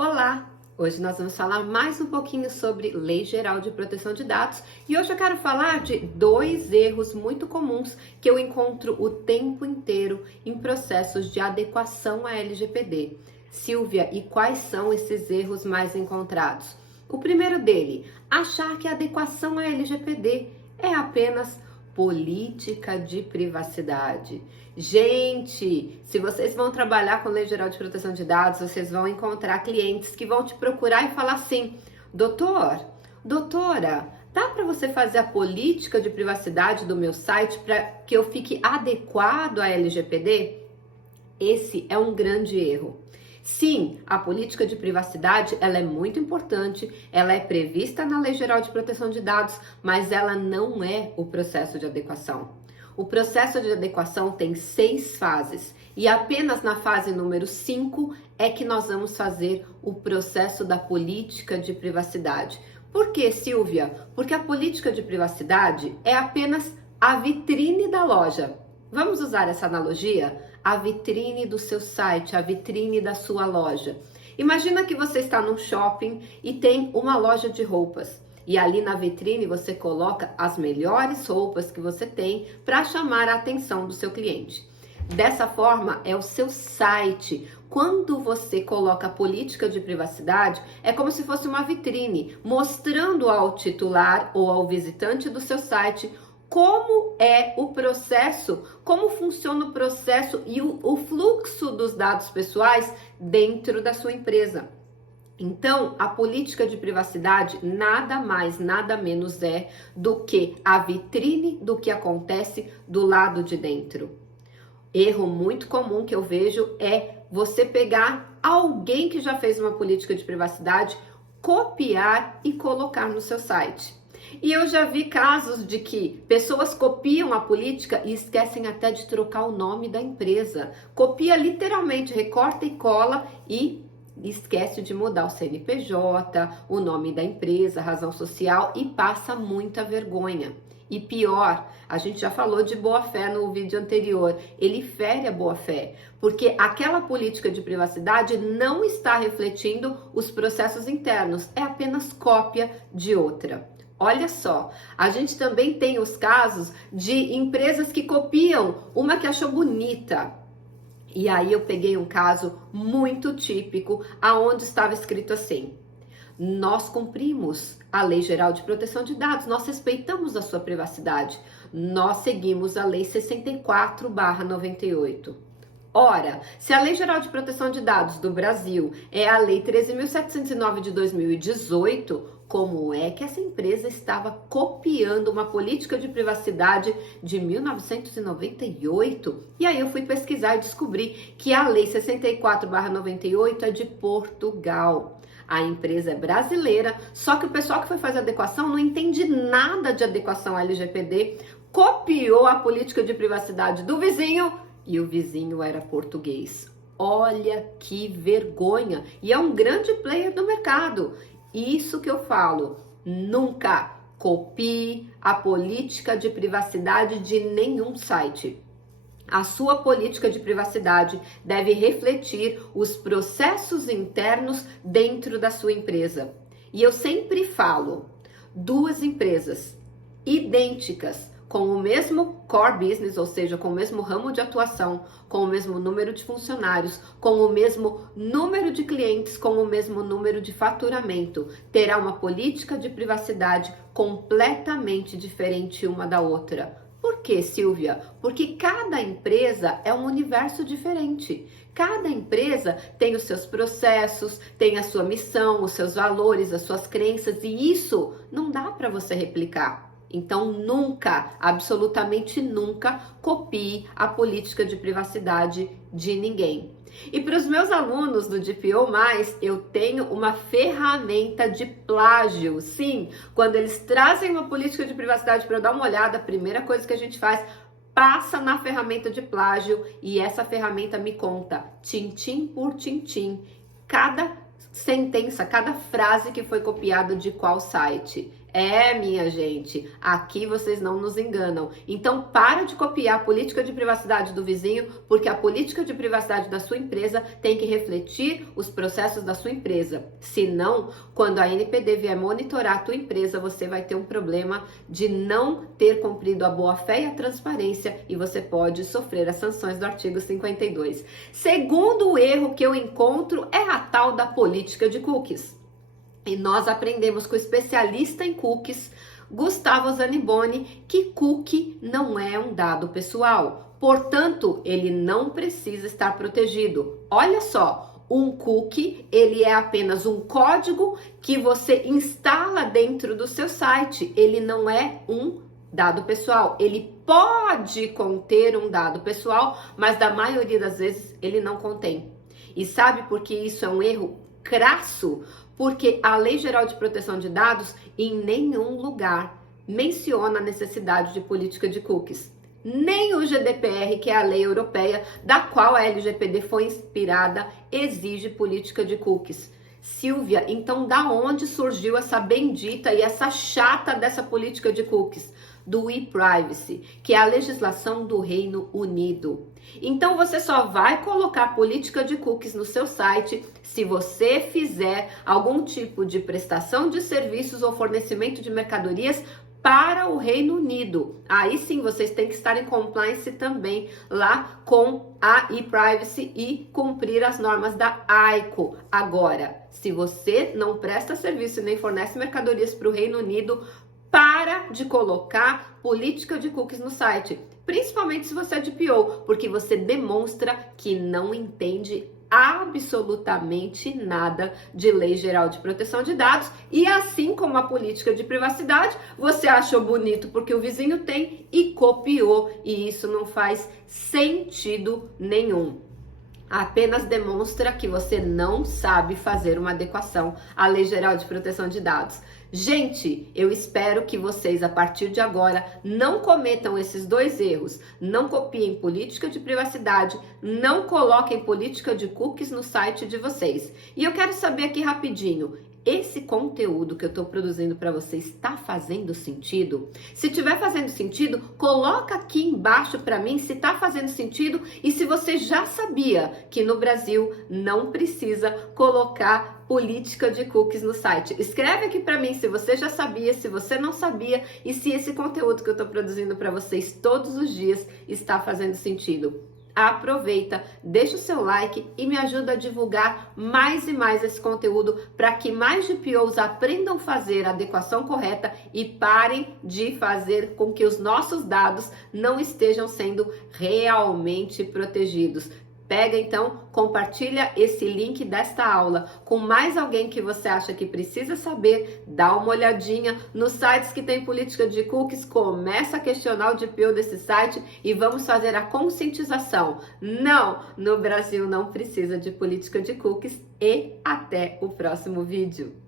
Olá! Hoje nós vamos falar mais um pouquinho sobre Lei Geral de Proteção de Dados e hoje eu quero falar de dois erros muito comuns que eu encontro o tempo inteiro em processos de adequação à LGPD. Silvia, e quais são esses erros mais encontrados? O primeiro dele, achar que a adequação à LGPD é apenas política de privacidade. Gente, se vocês vão trabalhar com Lei Geral de Proteção de Dados, vocês vão encontrar clientes que vão te procurar e falar assim: doutora, dá para você fazer a política de privacidade do meu site para que eu fique adequado à LGPD? Esse é um grande erro. Sim, a política de privacidade, ela é muito importante, ela é prevista na Lei Geral de Proteção de Dados, mas ela não é o processo de adequação. O processo de adequação tem 6 fases e apenas na fase número 5 é que nós vamos fazer o processo da política de privacidade. Por quê, Silvia? Porque a política de privacidade é apenas a vitrine da loja. Vamos usar essa analogia? A vitrine do seu site, a vitrine da sua loja. Imagina que você está num shopping e tem uma loja de roupas. E ali na vitrine você coloca as melhores roupas que você tem para chamar a atenção do seu cliente. Dessa forma é o seu site. Quando você coloca a política de privacidade, é como se fosse uma vitrine, mostrando ao titular ou ao visitante do seu site como é o processo, como funciona o processo e o fluxo dos dados pessoais dentro da sua empresa. Então, a política de privacidade nada mais, nada menos é do que a vitrine do que acontece do lado de dentro. Erro muito comum que eu vejo é você pegar alguém que já fez uma política de privacidade, copiar e colocar no seu site. E eu já vi casos de que pessoas copiam a política e esquecem até de trocar o nome da empresa. Copia literalmente, recorta e cola e esquece de mudar o CNPJ, o nome da empresa, a razão social e passa muita vergonha. E pior, a gente já falou de boa-fé no vídeo anterior, ele fere a boa-fé, porque aquela política de privacidade não está refletindo os processos internos, é apenas cópia de outra. Olha só, a gente também tem os casos de empresas que copiam uma que achou bonita. E aí eu peguei um caso muito típico, aonde estava escrito assim: nós cumprimos a Lei Geral de Proteção de Dados, nós respeitamos a sua privacidade, nós seguimos a Lei 64/98. Ora, se a Lei Geral de Proteção de Dados do Brasil é a Lei 13.709 de 2018, como é que essa empresa estava copiando uma política de privacidade de 1998? E aí eu fui pesquisar e descobri que a Lei 64/98 é de Portugal. A empresa é brasileira, só que o pessoal que foi fazer adequação não entende nada de adequação à LGPD, copiou a política de privacidade do vizinho e o vizinho era português. Olha que vergonha! E é um grande player do mercado. Isso que eu falo, nunca copie a política de privacidade de nenhum site. A sua política de privacidade deve refletir os processos internos dentro da sua empresa. E eu sempre falo, duas empresas idênticas, com o mesmo core business, ou seja, com o mesmo ramo de atuação, com o mesmo número de funcionários, com o mesmo número de clientes, com o mesmo número de faturamento, terá uma política de privacidade completamente diferente uma da outra. Por quê, Silvia? Porque cada empresa é um universo diferente. Cada empresa tem os seus processos, tem a sua missão, os seus valores, as suas crenças, e isso não dá para você replicar. Então, nunca, absolutamente nunca, copie a política de privacidade de ninguém. E para os meus alunos do DPO+, eu tenho uma ferramenta de plágio. Sim, quando eles trazem uma política de privacidade para eu dar uma olhada, a primeira coisa que a gente faz, passa na ferramenta de plágio e essa ferramenta me conta, tintim por tintim, cada sentença, cada frase que foi copiada de qual site. Minha gente, aqui vocês não nos enganam. Então, para de copiar a política de privacidade do vizinho, porque a política de privacidade da sua empresa tem que refletir os processos da sua empresa. Senão, quando a NPD vier monitorar a tua empresa, você vai ter um problema de não ter cumprido a boa-fé e a transparência e você pode sofrer as sanções do artigo 52. Segundo erro que eu encontro é a tal da política de cookies. E nós aprendemos com o especialista em cookies, Gustavo Zaniboni, que cookie não é um dado pessoal. Portanto, ele não precisa estar protegido. Olha só, um cookie, ele é apenas um código que você instala dentro do seu site. Ele não é um dado pessoal. Ele pode conter um dado pessoal, mas da maioria das vezes ele não contém. E sabe por que isso é um erro crasso? Porque a Lei Geral de Proteção de Dados em nenhum lugar menciona a necessidade de política de cookies. Nem o GDPR, que é a lei europeia, da qual a LGPD foi inspirada, exige política de cookies. Silvia, então da onde surgiu essa bendita e essa chata dessa política de cookies? Do e-privacy, que é a legislação do Reino Unido. Então você só vai colocar política de cookies no seu site se você fizer algum tipo de prestação de serviços ou fornecimento de mercadorias para o Reino Unido. Aí sim vocês têm que estar em compliance também lá com a e-privacy e cumprir as normas da AICO. Agora, se você não presta serviço e nem fornece mercadorias para o Reino Unido, para de colocar política de cookies no site, principalmente se você é de PO, porque você demonstra que não entende absolutamente nada de Lei Geral de Proteção de Dados e assim como a política de privacidade, você achou bonito porque o vizinho tem e copiou, e isso não faz sentido nenhum. Apenas demonstra que você não sabe fazer uma adequação à Lei Geral de Proteção de Dados. Gente, eu espero que vocês, a partir de agora, não cometam esses dois erros. Não copiem política de privacidade, não coloquem política de cookies no site de vocês. E eu quero saber aqui rapidinho, esse conteúdo que eu estou produzindo para vocês está fazendo sentido? Se tiver fazendo sentido, coloca aqui embaixo para mim se está fazendo sentido e se você já sabia que no Brasil não precisa colocar política de cookies no site. Escreve aqui para mim se você já sabia, se você não sabia e se esse conteúdo que eu estou produzindo para vocês todos os dias está fazendo sentido. Aproveita, deixa o seu like e me ajuda a divulgar mais e mais esse conteúdo para que mais GPOs aprendam a fazer a adequação correta e parem de fazer com que os nossos dados não estejam sendo realmente protegidos. Pega então, compartilha esse link desta aula com mais alguém que você acha que precisa saber, dá uma olhadinha nos sites que tem política de cookies, começa a questionar o DPO desse site e vamos fazer a conscientização. Não, no Brasil não precisa de política de cookies e até o próximo vídeo.